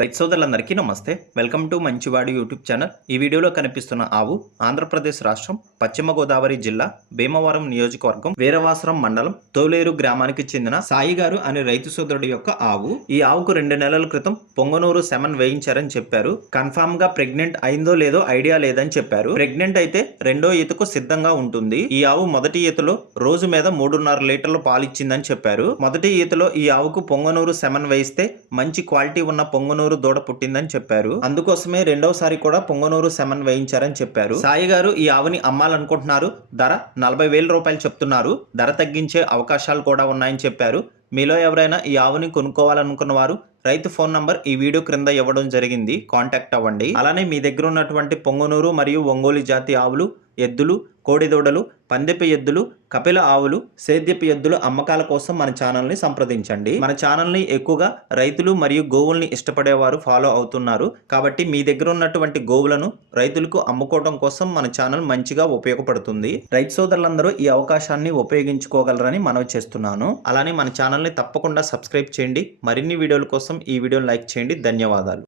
రైతు సోదరులందరికీ నమస్తే. వెల్కమ్ టు మంచివాడి యూట్యూబ్ ఛానల్. ఈ వీడియోలో కనిపిస్తున్న ఆవు ఆంధ్రప్రదేశ్ రాష్ట్రం పశ్చిమ గోదావరి జిల్లా భీమవరం నియోజకవర్గం వీరవాసరం మండలం తోలేరు గ్రామానికి చెందిన సాయి గారు అనే రైతు సోదరుడి యొక్క ఆవు. ఈ ఆవుకు 2 నెలల క్రితం పొంగనూరు సెమన్ వేయించారని చెప్పారు. కన్ఫామ్ గా ప్రెగ్నెంట్ అయిందో లేదో ఐడియా లేదని చెప్పారు. ప్రెగ్నెంట్ అయితే రెండో ఈతకు సిద్ధంగా ఉంటుంది. ఈ ఆవు మొదటి ఈతలో రోజు మీద 3.5 లీటర్లు పాలిచ్చిందని చెప్పారు. మొదటి ఈతలో ఈ ఆవుకు పొంగనూరు సెమన్ వేయిస్తే మంచి క్వాలిటీ ఉన్న పొంగనూరు దూడ పుట్టిందని చెప్పారు. అందుకోసమే రెండోసారి కూడా పొంగనూరు సెమన్ వేయించారని చెప్పారు. సాయి గారు ఈ ఆవుని అమ్మాలనుకుంటున్నారు. ధర 40,000 రూపాయలు చెప్తున్నారు. ధర తగ్గించే అవకాశాలు కూడా ఉన్నాయని చెప్పారు. మీలో ఎవరైనా ఈ ఆవుని కొనుక్కోవాలనుకున్న వారు రైతు ఫోన్ నంబర్ ఈ వీడియో క్రింద ఇవ్వడం జరిగింది. కాంటాక్ట్ అవ్వండి. అలానే మీ దగ్గర ఉన్నటువంటి పొంగనూరు మరియు ఒంగోలు జాతి ఆవులు, ఎద్దులు, కోడిదూడలు, పందెపు ఎద్దులు, కపిల ఆవులు, సేద్యపు ఎద్దులు అమ్మకాల కోసం మన ఛానల్ని సంప్రదించండి. మన ఛానల్ని ఎక్కువగా రైతులు మరియు గోవుల్ని ఇష్టపడేవారు ఫాలో అవుతున్నారు. కాబట్టి మీ దగ్గర ఉన్నటువంటి గోవులను రైతులకు అమ్ముకోవడం కోసం మన ఛానల్ మంచిగా ఉపయోగపడుతుంది. రైతు సోదరులందరూ ఈ అవకాశాన్ని ఉపయోగించుకోగలరని మనవి చేస్తున్నాను. అలానే మన ఛానల్ని తప్పకుండా సబ్స్క్రైబ్ చేయండి. మరిన్ని వీడియోల కోసం ఈ వీడియోని లైక్ చేయండి. ధన్యవాదాలు.